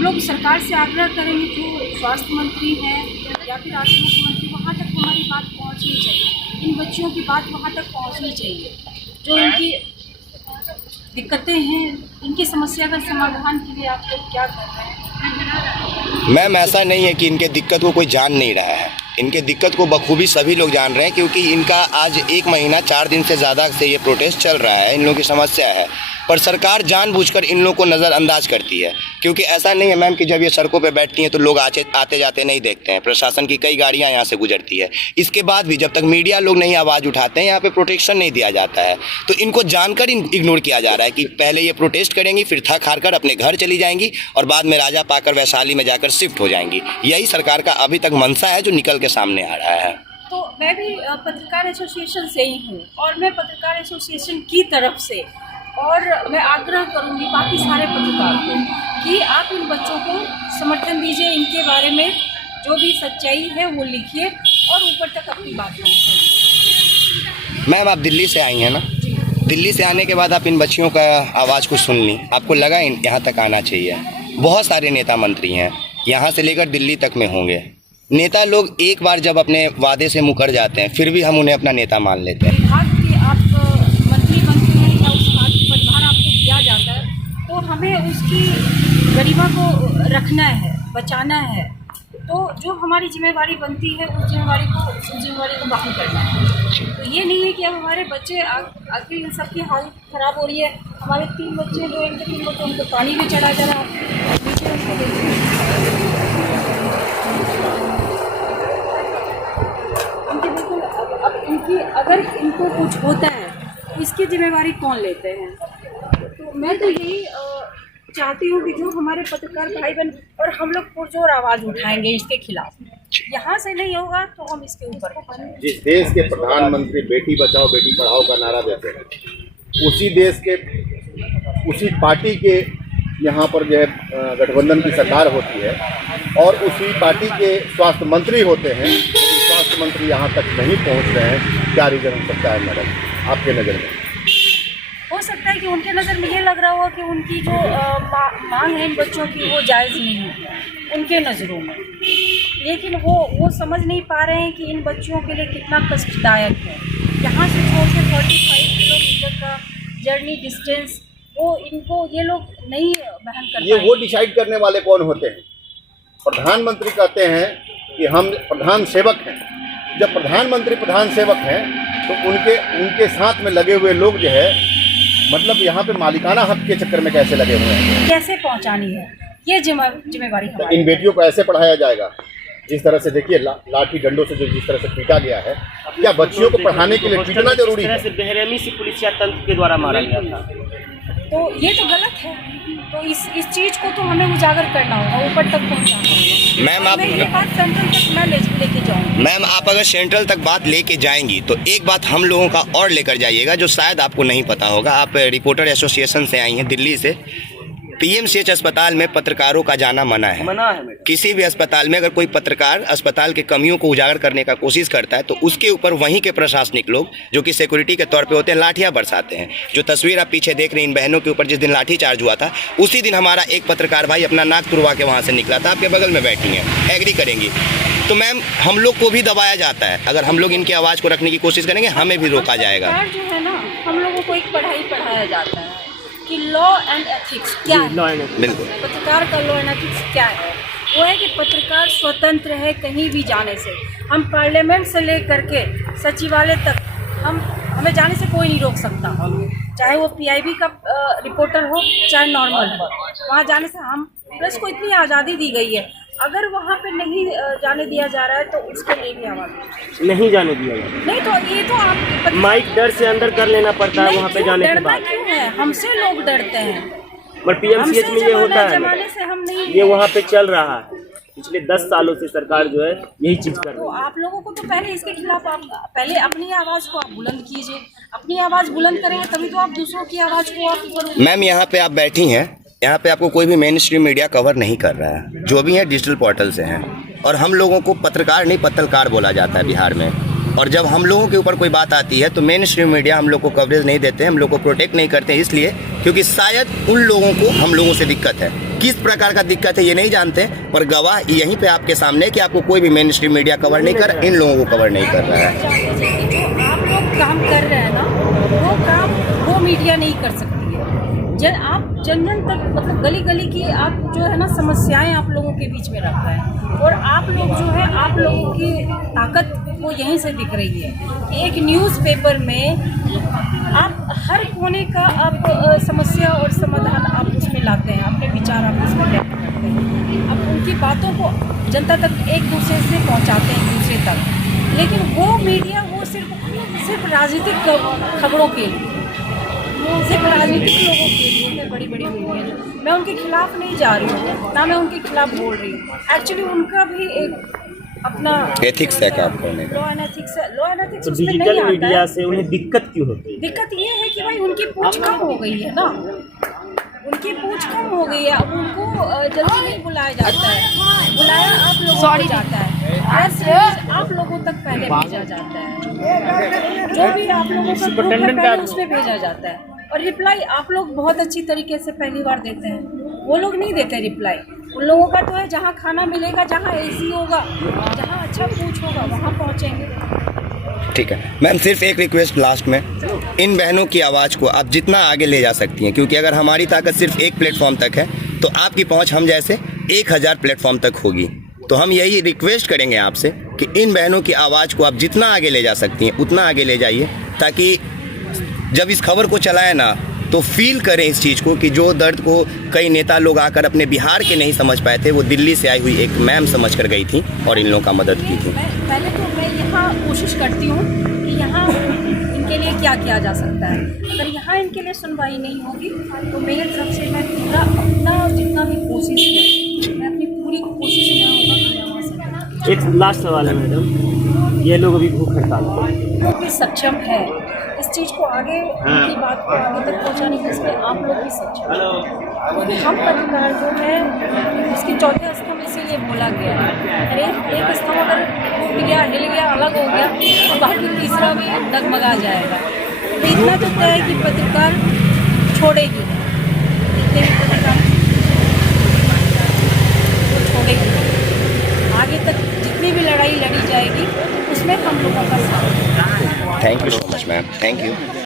हम लोग सरकार से आग्रह करेंगे, जो स्वास्थ्य मंत्री हैं या फिर राज्य मुख्यमंत्री, वहाँ तक हमारी बात पहुँचनी चाहिए। इन बच्चियों की बात वहाँ तक पहुँचनी चाहिए, जो इनकी दिक्कतें हैं, इनकी समस्या का समाधान के लिए आप लोग क्या कर रहे हैं? मैम, ऐसा नहीं है कि इनके दिक्कत को कोई जान नहीं रहा है। इनके दिक्कत को बखूबी सभी लोग जान रहे हैं, क्योंकि इनका आज 1 महीना 4 दिन से ज़्यादा से ये प्रोटेस्ट चल रहा है। इन लोगों की समस्या है, पर सरकार जानबूझकर इन लोगों को नज़रअंदाज करती है। क्योंकि ऐसा नहीं है मैम कि जब ये सड़कों पे बैठती हैं तो लोग आते जाते नहीं देखते हैं। प्रशासन की कई गाड़ियां यहाँ से गुजरती है। इसके बाद भी जब तक मीडिया लोग नहीं आवाज़ उठाते हैं, यहाँ पे प्रोटेक्शन नहीं दिया जाता है। तो इनको जानकर इग्नोर किया जा रहा है कि पहले ये प्रोटेस्ट करेंगी, फिर थक हार कर अपने घर चली जाएंगी और बाद में राजा पाकर वैशाली में जाकर शिफ्ट हो जाएंगी। यही सरकार का अभी तक मंशा है, जो निकल के सामने आ रहा है। तो मैं भी पत्रकार एसोसिएशन से ही हूँ, और मैं पत्रकार एसोसिएशन की तरफ से और मैं आग्रह करूँगी बाकी सारे पत्रकार को कि आप इन बच्चों को समर्थन दीजिए। इनके बारे में जो भी सच्चाई है वो लिखिए और ऊपर तक अपनी बात पहुँचाइए। मैम, आप दिल्ली से आई हैं ना? दिल्ली से आने के बाद आप इन बच्चियों का आवाज़ को सुन ली, आपको लगा यहाँ तक आना चाहिए। बहुत सारे नेता मंत्री हैं, यहाँ से लेकर दिल्ली तक में होंगे। नेता लोग एक बार जब अपने वादे से मुकर जाते हैं, फिर भी हम उन्हें अपना नेता मान लेते हैं। विभाग के आप मंत्री बनते हैं या उस पदभार आपको दिया जाता है, तो हमें उसकी गरिमा को रखना है, बचाना है। तो जो हमारी जिम्मेवारी बनती है, उस जिम्मेवारी को बहाल करना है। तो ये नहीं है कि अब हमारे बच्चे आखिर इन सबकी हालत ख़राब हो रही है। हमारे 3 बच्चे जो इनके 3 बच्चों उनको पानी में चढ़ा जा रहा है, नीचे उनको देखिए। अब इनकी अगर इनको कुछ होता है तो इसकी जिम्मेवारी कौन लेते हैं? तो मैं तो यही चाहती हूँ कि जो हमारे पत्रकार भाई बहन, और हम लोग पुरजोर आवाज़ उठाएंगे इसके खिलाफ। यहाँ से नहीं होगा तो हम इसके ऊपर। जिस देश के प्रधानमंत्री बेटी बचाओ बेटी पढ़ाओ का नारा देते हैं, उसी देश के उसी पार्टी के यहाँ पर जो है गठबंधन की सरकार होती है, और उसी पार्टी के स्वास्थ्य मंत्री होते हैं। स्वास्थ्य मंत्री यहाँ तक नहीं पहुँच रहे हैं, क्या रीज़न हो सकता है मैडम आपके नज़र में? हो सकता है कि उनके नज़र में ये लग रहा हो कि उनकी जो मांग है इन बच्चों की वो जायज़ नहीं है उनके नज़रों में, लेकिन वो समझ नहीं पा रहे हैं कि इन बच्चियों के लिए कितना कष्टदायक है। यहाँ से छोड़ के 45 किलोमीटर का जर्नी डिस्टेंस इनको ये लोग नहीं बहन कर ये वो डिसाइड करने वाले कौन होते हैं? प्रधानमंत्री कहते हैं कि हम प्रधान सेवक हैं। जब प्रधानमंत्री प्रधान सेवक हैं तो उनके साथ में लगे हुए लोग जो है, मतलब यहाँ पे मालिकाना हक के चक्कर में कैसे लगे हुए हैं? कैसे पहुँचानी है ये जिम्मेवारी हमारी। इन बेटियों को ऐसे पढ़ाया जाएगा जिस तरह से देखिए लाठी डंडों से जिस तरह से पीटा गया है, क्या बच्चियों को पढ़ाने के लिए पीटना जरूरी है? बेरहमी से पुलिसिया तंत्र के द्वारा मारा गया था, तो ये तो गलत है। तो इस चीज़ को तो हमें उजागर करना होगा, ऊपर तक पहुंचाना होगा। मैम, आप ये बात सेंट्रल तक मैं लेके जाऊँगी। मैम, आप अगर सेंट्रल तक बात लेके जाएंगी तो एक बात हम लोगों का और लेकर जाइएगा, जो शायद आपको नहीं पता होगा। आप रिपोर्टर एसोसिएशन से आई हैं दिल्ली से। पीएमसीएच अस्पताल में पत्रकारों का जाना मना है। किसी भी अस्पताल में अगर कोई पत्रकार अस्पताल के कमियों को उजागर करने का कोशिश करता है तो उसके ऊपर वहीं के प्रशासनिक लोग, जो कि सिक्योरिटी के तौर पे होते हैं, लाठियां बरसाते हैं। जो तस्वीर आप पीछे देख रहे हैं इन बहनों के ऊपर, जिस दिन लाठी चार्ज हुआ था, उसी दिन हमारा एक पत्रकार भाई अपना नाक तुड़वा के वहाँ से निकला था। आपके बगल में बैठी हैं, एग्री करेंगी। तो मैम, हम लोग को भी दबाया जाता है। अगर हम लोग इनकी आवाज़ को रखने की कोशिश करेंगे, हमें भी रोका जाएगा। जो है ना, हम लोगों को एक पढ़ाया जाता है कि लॉ एंड एथिक्स क्या है। बिल्कुल। पत्रकार का लॉ एंड एथिक्स क्या है? वो है कि पत्रकार स्वतंत्र है कहीं भी जाने से। हम पार्लियामेंट से लेकर के सचिवालय तक हमें जाने से कोई नहीं रोक सकता, चाहे वो पीआईबी का रिपोर्टर हो चाहे नॉर्मल हो। वहाँ जाने से प्रेस को इतनी आज़ादी दी गई है, अगर वहाँ पे नहीं जाने दिया जा रहा है तो उसके लिए भी आवाज़ नहीं जाने दिया जाए। नहीं, तो ये तो आप माइक डर से अंदर कर लेना पड़ता है वहाँ पे जाने के बाद। क्यों है? हमसे लोग डरते हैं। पर पीएमसीएच में ये होता है ना, से हम नहीं, ये वहाँ पे चल रहा है पिछले 10 सालों से। सरकार जो है यही चीज कर रही तो है। आप लोगों को तो पहले इसके खिलाफ आप पहले अपनी आवाज़ को आप बुलंद कीजिए। अपनी आवाज़ बुलंद करेंगे तभी तो आप दूसरों की आवाज़ को आप। मैम, यहाँ पे आप बैठी हैं, यहाँ पे आपको कोई भी मेन स्ट्रीम मीडिया कवर नहीं कर रहा है। जो भी है डिजिटल पोर्टल से हैं, और हम लोगों को पत्रकार नहीं पत्तलकार बोला जाता है बिहार में। और जब हम लोगों के ऊपर कोई बात आती है तो मेन स्ट्रीम मीडिया हम लोग को कवरेज नहीं देते, हम लोग को प्रोटेक्ट नहीं करते, इसलिए क्योंकि शायद उन लोगों को हम लोगों से दिक्कत है। किस प्रकार का दिक्कत है ये नहीं जानते, पर गवाह यहीं पे आपके सामने है कि आपको कोई भी मेन स्ट्रीम मीडिया कवर नहीं कर, इन लोगों को कवर नहीं कर रहा है। चाहते थे कि जो आप लोग काम कर रहे हैं ना, वो काम वो मीडिया नहीं कर सकती है। आप जन जन तक, मतलब गली गली की आप जो है ना समस्याएं आप लोगों के बीच में रख रहे हैं, और आप लोग जो है, आप लोगों की ताकत वो यहीं से दिख रही है। एक न्यूज़पेपर में आप हर कोने का आप समस्या और समाधान आप उसमें लाते हैं, अपने विचार आप उसमें व्यक्त करते हैं, आप उनकी बातों को जनता तक एक दूसरे से पहुंचाते हैं, एक दूसरे तक। लेकिन वो मीडिया वो सिर्फ राजनीतिक खबरों के लिए, सिर्फ राजनीतिक लोगों के लिए है बड़ी बड़ी मीडिया। मैं उनके खिलाफ नहीं जा रही हूँ, ना मैं उनके खिलाफ बोल रही हूँ। एक्चुअली उनका भी एक अपना एथिक्स है काम करने का, लॉ एंड एथिक्स है। लॉ एंड एथिक्स तो उसमें नहीं डिजिटल आता मीडिया है। से उन्हें दिक्कत क्यों होती है? दिक्कत ये है कि भाई उनकी पूछ कम हो गई है ना, उनकी पूछ कम हो गई है। अब उनको जल्दी नहीं बुलाया जाता है, बुलाया आप लोगों को जाता है, प्रेस रिलीज आप लोगों तक पहले भेजा जाता है, जो भी आप लोगों का ग्रुप है पहले उसमें भेजा जाता है, और रिप्लाई आप लोग बहुत अच्छी तरीके से पहली बार देते हैं, वो लोग नहीं देते रिप्लाई। उन लोगों का तो है जहाँ खाना मिलेगा, जहाँ एसी होगा, जहाँ अच्छा पूछ होगा वहाँ पहुँचेंगे। ठीक है मैम, सिर्फ एक रिक्वेस्ट लास्ट में, इन बहनों की आवाज़ को आप जितना आगे ले जा सकती हैं, क्योंकि अगर हमारी ताकत सिर्फ एक प्लेटफॉर्म तक है तो आपकी पहुंच हम जैसे 1000 प्लेटफॉर्म तक होगी। तो हम यही रिक्वेस्ट करेंगे आपसे कि इन बहनों की आवाज़ को आप जितना आगे ले जा सकती हैं उतना आगे ले जाइए, ताकि जब इस खबर को चलाए ना तो फील करें इस चीज़ को, कि जो दर्द को कई नेता लोग आकर अपने बिहार के नहीं समझ पाए थे, वो दिल्ली से आई हुई एक मैम समझ कर गई थी और इन लोगों का मदद की थी। पहले तो मैं यहाँ कोशिश करती हूँ कि यहाँ इनके लिए क्या किया जा सकता है। अगर यहाँ इनके लिए सुनवाई नहीं होगी तो मेरे तरफ से मैं पूरा अपना जितना भी कोशिश है, मैं अपनी पूरी कोशिश यहाँ होगा कि यहाँ से एक लास्ट सवाल है मैडम, ये लोग अभी भूख हड़ताल पर हैं। लोग भी सक्षम है इस चीज़ को आगे, उनकी बात को आगे तक पहुँचाने के लिए आप लोग भी सक्षम हैं। क्योंकि हम पत्रकार जो है उसके चौथे स्तंभ इसीलिए बोला गया है। अरे एक स्तंभ अगर टूट गया, हिल गया, अलग हो गया तो बाकी तीसरा भी डगमगा जाएगा। तो इतना तो तय है कि पत्रकार छोड़ेगी, जितने भी पत्रकार वो छोड़ेगी। आगे तक जितनी भी लड़ाई लड़ी जाएगी उसमें हम लोगों का साथ। Thank you so much ma'am, thank you.